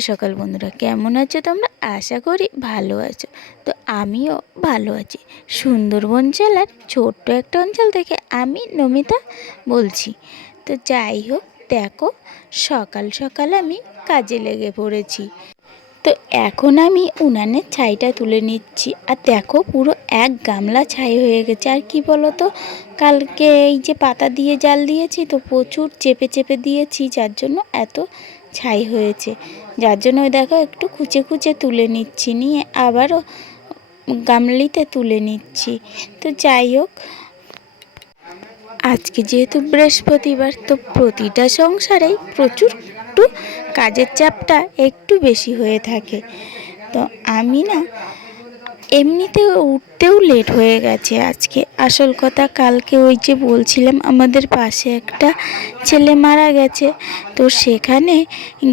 সকাল বন্ধুরা। কেমন আছো তোমরা? আশা করি ভালো আছো। তো আমিও ভালো আছি। সুন্দরবন জেলার ছোট্ট একটা অঞ্চল থেকে আমি নমিতা বলছি। তো যাই হোক, দেখো, সকাল সকাল আমি কাজে লেগে পড়েছি। তো এখন আমি উনানের ছাইটা তুলে নিচ্ছি। আর দেখো, পুরো এক গামলা ছাই হয়ে গেছে। আর কি বলো তো কালকে এই যে পাতা দিয়ে জাল দিয়েছি, তো প্রচুর চেপে চেপে দিয়েছি। যার জন্য এত ছাই হয়েছে। যার জন্য ওই দেখো একটু কুচে কুচে তুলে নিচ্ছি। নিয়ে আবারও গামলিতে তুলে নিচ্ছি। তো যাই হোক, আজকে যেহেতু বৃহস্পতিবার, তো প্রতিটা সংসারেই প্রচুর একটু কাজের চাপটা একটু বেশি হয়ে থাকে। তো আমি না এমনিতেও উঠতেও লেট হয়ে গেছে আজকে। আসল কথা, কালকে ওই যে বলছিলাম, আমাদের পাশে একটা ছেলে মারা গেছে, তো সেখানে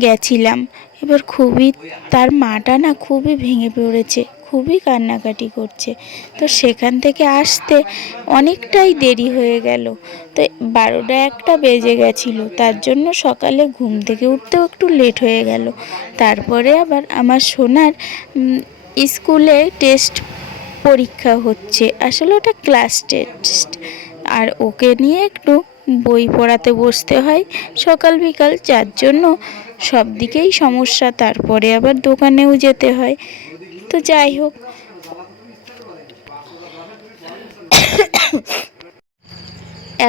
গেছিলাম। এবার খুবই, তার মাটা না খুবই ভেঙে পড়েছে, খুবই কান্নাকাটি করছে। তো সেখান থেকে আসতে অনেকটাই দেরি হয়ে গেল। তো বারোটা একটা বেজে গেছিল, তার জন্য সকালে ঘুম থেকে উঠতেও একটু লেট হয়ে গেল। তারপরে আবার আমার সোনার স্কুলে টেস্ট পরীক্ষা হচ্ছে। আসলে ওটা ক্লাস টেস্ট আর ওকে নিয়ে একটু বই পড়াতে বসতে হয়। সকাল বিকাল যার জন্য সব দিকেই সমস্যা, তারপরে আবার দোকানেও যেতে হয়। তো যাই হোক।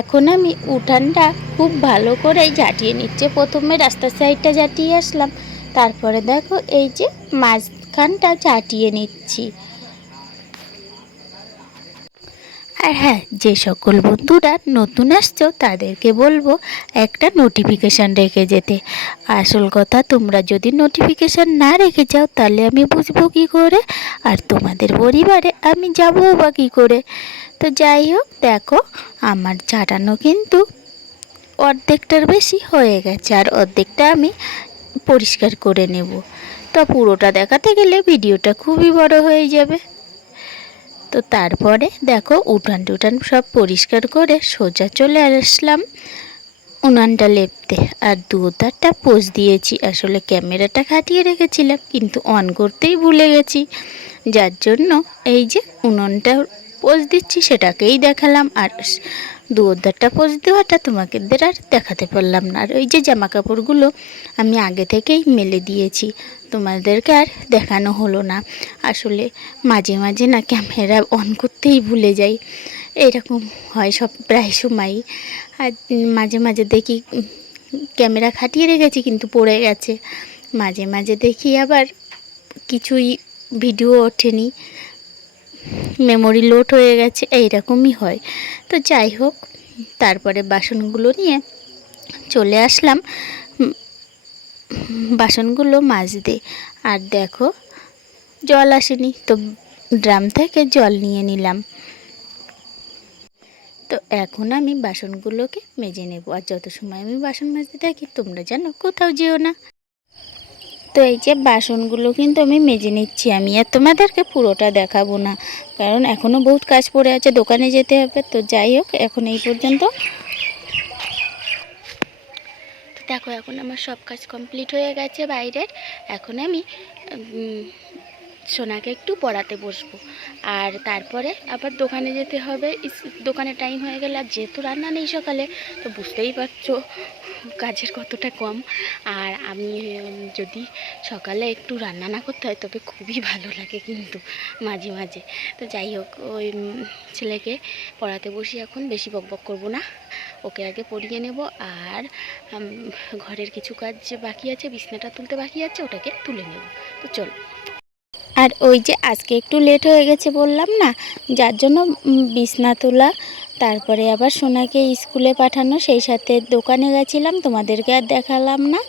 এখন আমি উঠানটা খুব ভালো করে ঝাঁটিয়ে নিচ্ছে। প্রথমে রাস্তার সাইডটা ঝাঁটিয়ে আসলাম। তারপরে দেখো এই যে মাঝখানটা চাটিয়ে নিচ্ছি। আর হ্যাঁ যে সকল বন্ধুরা নতুন আসছো, তাদেরকে বলব একটা নোটিফিকেশান রেখে যেতে। আসল কথা, তোমরা যদি নোটিফিকেশান না রেখে যাও, তাহলে আমি বুঝব কী করে, আর তোমাদের পরিবারে আমি যাব বা কী করে। তো যাই হোক, দেখো, আমার চাটানো কিন্তু অর্ধেকটার বেশি হয়ে গেছে, আর অর্ধেকটা আমি পরিষ্কার করে নেব। তা পুরোটা দেখাতে গেলে ভিডিওটা খুবই বড় হয়ে যাবে। তো তারপরে দেখো উঠান টুটান সব পরিষ্কার করে সোজা চলে আসলাম উনানটা লেপতে। আর দুধারটা পোজ দিয়েছি। আসলে ক্যামেরাটা খাটিয়ে রেখেছিলাম, কিন্তু অন করতেই ভুলে গেছি। যার জন্য এই যে উনুনটা পোজ দিচ্ছি, সেটাকেই দেখালাম। আর দুধারটা পোজ দেওয়াটা তোমাদের আর দেখাতে পারলাম না। আর ওই যে জামা কাপড়গুলো আমি আগে থেকেই মেলে দিয়েছি, তোমাদেরকে আর দেখানো হলো না। আসলে মাঝে মাঝে না ক্যামেরা অন করতেই ভুলে যাই, এরকম হয় সব প্রায় সময়ই। আর মাঝে মাঝে দেখি ক্যামেরা খাটিয়ে রেখেছি কিন্তু পড়ে গেছে। মাঝে মাঝে দেখি আবার কিছুই ভিডিও ওঠেনি। মেমোরি লোড হয়ে গেছে, এইরকমই হয়। তো যাই হোক, তারপরে বাসনগুলো নিয়ে চলে আসলাম। বাসনগুলো মাজতে। আর দেখো, জল আসেনি, তো ড্রাম থেকে জল নিয়ে নিলাম। তো এখন আমি বাসনগুলোকে মেজে নেব। আর যত সময় আমি বাসন মাজতে থাকি, তোমরা জানো, কোথাও যেও না। তো এই যে বাসনগুলো কিন্তু আমি মেজে নিচ্ছি আমি, আর তোমাদেরকে পুরোটা দেখাবো না। কারণ এখনও বহুত কাজ পড়ে আছে, দোকানে যেতে হবে। তো যাই হোক, এখন এই পর্যন্ত। দেখো, এখন আমার সব কাজ কমপ্লিট হয়ে গেছে বাইরের। এখন আমি সোনাকে একটু পড়াতে বসবো। আর তারপরে আবার দোকানে যেতে হবে। দোকানে টাইম হয়ে গেলে আর যেহেতু রান্না নেই সকালে, তো বুঝতেই পারছ কাজের কতটা কম। আর আমি যদি সকালে একটু রান্না না করতে হয়, তবে খুবই ভালো লাগে কিন্তু মাঝে মাঝে। তো যাই হোক, ওই ছেলেকে পড়াতে বসি এখন, বেশি বকবক করব না। ওকে আগে পড়িয়ে নেব। আর ঘরের কিছু কাজ বাকি আছে, বিছনাটা তুলতে বাকি আছে, ওটাকে তুলে নেব। তো চলো। আর ওই যে আজকে একটু লেট হয়ে গেছে বললাম না, যার জন্য বিছনা তোলা, তারপরে আবার সোনাকে স্কুলে পাঠানো, সেই সাথে দোকানে গেছিলাম, তোমাদেরকে আর দেখালাম না।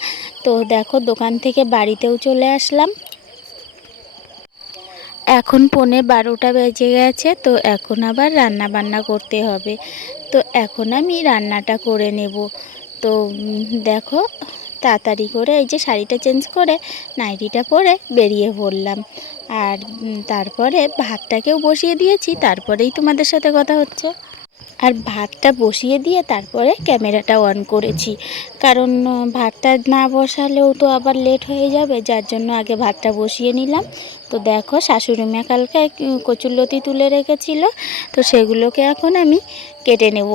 তো দেখো, দোকান থেকে বাড়িতেও চলে আসলাম। এখন পৌনে বারোটা বেজে গেছে, তো এখন আবার রান্না বান্না করতে হবে। তো এখন আমি রান্নাটা করে নেব। তো দেখো তাড়াতাড়ি করে এই যে শাড়িটা চেঞ্জ করে নাইটিটা পরে বেরিয়ে পড়লাম। আর তারপরে ভাতটাকেও বসিয়ে দিয়েছি, তারপরেই তোমাদের সাথে কথা হচ্ছে। আর ভাতটা বসিয়ে দিয়ে তারপরে ক্যামেরাটা অন করেছি। কারণ ভাতটা না বসালেও তো আবার লেট হয়ে যাবে, যার জন্য আগে ভাতটা বসিয়ে নিলাম। তো দেখো, শাশুড়ি মা কালকে কচুরলতি তুলে রেখেছিল, তো সেগুলোকে এখন আমি কেটে নেব।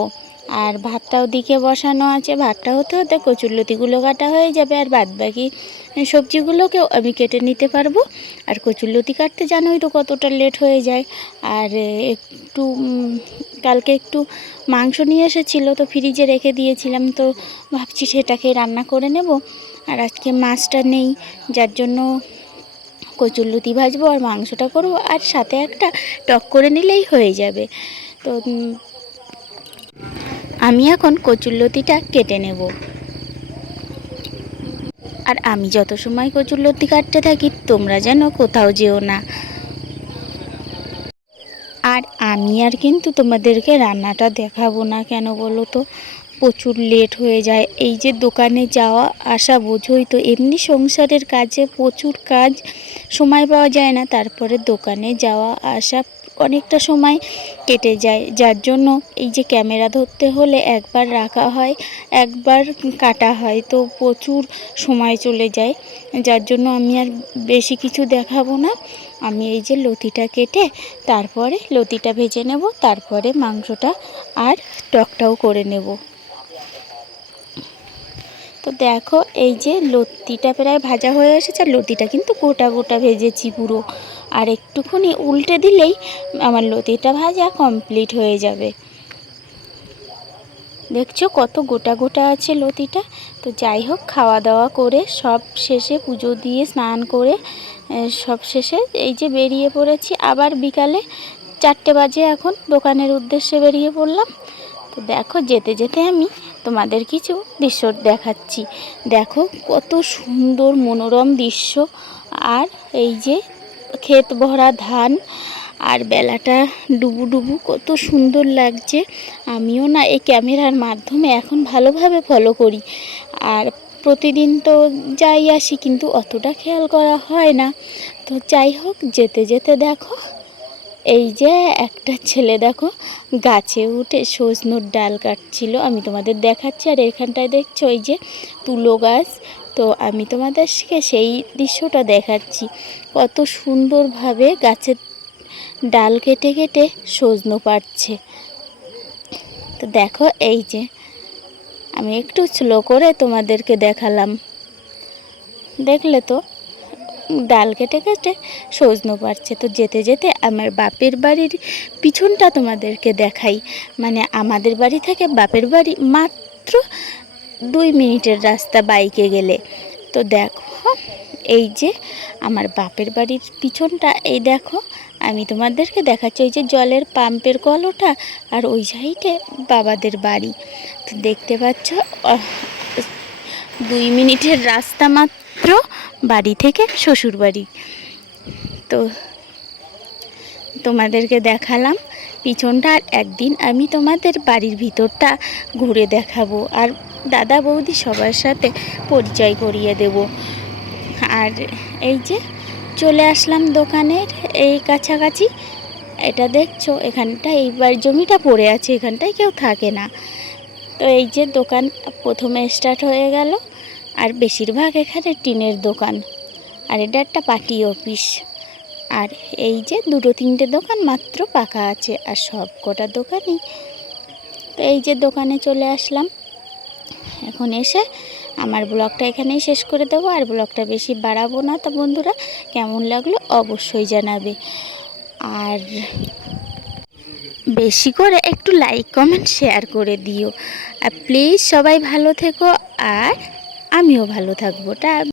আর ভাতটাও দিকে বসানো আছে, ভাতটা হতে হতে কচুরলতিগুলো কাটা হয়ে যাবে আর বাদ বাকি সবজিগুলোকেও আমি কেটে নিতে পারব। আর কচুরলতি কাটতে জানোই তো কতটা লেট হয়ে যায়। আর একটু কালকে একটু মাংস নিয়ে এসেছিল তো ফ্রিজে রেখে দিয়েছিলাম তো ভাবছি সেটাকে রান্না করে নেব। আর আজকে মাছটা নেই, যার জন্য কচুরলতি ভাজবো আর মাংসটা করব। আর সাথে একটা টক করে নিলেই হয়ে যাবে। তো আমি এখন কচুরলতিটা কেটে নেব। আর আমি যত সময় কচুরলতি কাটতে থাকি, তোমরা যেন কোথাও যেও না। আর আমি আর কিন্তু তোমাদেরকে রান্নাটা দেখাবো না কেন বলো তো? প্রচুর লেট হয়ে যায়। এই যে দোকানে যাওয়া আসা বোঝোই তো, এমনি সংসারের কাজে প্রচুর কাজ, সময় পাওয়া যায় না। তারপরে দোকানে যাওয়া আসা অনেকটা সময় কেটে যায়। যার জন্য এই যে ক্যামেরা ধরতে হলে একবার রাখা হয়, একবার কাটা হয়। তো প্রচুর সময় চলে যায়। যার জন্য আমি আর বেশি কিছু দেখাবো না। আমি এই যে লতিটা কেটে তারপরে লতিটা ভেজে নেব, তারপরে মাংসটা আর টকটাও করে নেব। তো দেখো, এই যে লতিটা প্রায় ভাজা হয়ে এসেছে, আর লতিটা কিন্তু গোটা গোটা ভেজেছি পুরো। আর একটুখানি উল্টে দিলেই আমার লতিটা ভাজা কমপ্লিট হয়ে যাবে। দেখছ কত গোটা গোটা আছে লতিটা? তো যাই হোক, খাওয়া দাওয়া করে সব শেষে পুজো দিয়ে স্নান করে সব শেষে এই যে বেরিয়ে পড়েছি। আবার বিকালে চারটে বাজে এখন, দোকানের উদ্দেশ্যে বেরিয়ে পড়লাম। তো দেখো, যেতে যেতে আমি তোমাদের কিছু দৃশ্য দেখাচ্ছি। দেখো, কত সুন্দর মনোরম দৃশ্য। আর এই যে ক্ষেত ভরা ধান, আর বেলাটা ডুবু ডুবু, কত সুন্দর লাগছে। আমিও না এই ক্যামেরার মাধ্যমে এখন ভালোভাবে ফলো করি। আর প্রতিদিন তো যাই আসি, কিন্তু অতটা খেয়াল করা হয় না। তো যাই হোক, যেতে যেতে দেখো এই যে একটা ছেলে দেখো, গাছে উঠে সজনুর ডাল কাটছিল। আমি তোমাদের দেখাচ্ছি, আর এখানটায় দেখছ এই যে তুলো গাছ। তো আমি তোমাদেরকে সেই দৃশ্যটা দেখাচ্ছি। কত সুন্দরভাবে গাছের ডাল কেটে কেটে সজনো পাচ্ছে তো দেখো এই যে, আমি একটু স্লো করে তোমাদেরকে দেখালাম। দেখলে তো? ডাল কেটে কেটে সজনো পারছে তো যেতে যেতে আমার বাপের বাড়ির পিছনটা তোমাদেরকে দেখাই। মানে আমাদের বাড়ি থেকে বাপের বাড়ি মাত্র দুই মিনিটের রাস্তা বাইকে গেলে। তো দেখো, এই যে আমার বাপের বাড়ির পিছনটা, এই দেখো, আমি তোমাদেরকে দেখাচ্ছি ওই যে জলের পাম্পের কল ওঠা আর ওই সাইডে বাবাদের বাড়ি। তো দেখতে পাচ্ছ দুই মিনিটের রাস্তা মাত্র বাড়ি থেকে শ্বশুর বাড়ি তো তোমাদেরকে দেখালাম, পিছনটা আর একদিন আমি তোমাদের বাড়ির ভিতরটা ঘুরে দেখাবো। আর দাদা বৌদি সবার সাথে পরিচয় করিয়ে দেব। আর এই যে চলে আসলাম দোকানের এই কাছাকাছি। এটা দেখছ, এখানটা এইবার জমিটা পড়ে আছে, এখানটায় কেউ থাকে না। তো এই যে দোকান প্রথমে স্টার্ট হয়ে গেল। আর বেশিরভাগ এখানে টিনের দোকান। আর এটা একটা পার্টি অফিস। আর এই যে দুটো তিনটে দোকান মাত্র পাকা আছে, আর সব কটা দোকানই তো এই যে দোকানে চলে আসলাম। এখন এসে আমার ব্লগটা এখানেই শেষ করে দেবো। আর ব্লগটা বেশি বাড়াবো না তো বন্ধুরা, কেমন লাগল অবশ্যই জানাবে। আর বেশি করে একটু লাইক কমেন্ট শেয়ার করে দিও। আর প্লিজ সবাই ভালো থেকো। আর আমিও ভালো থাকব। টা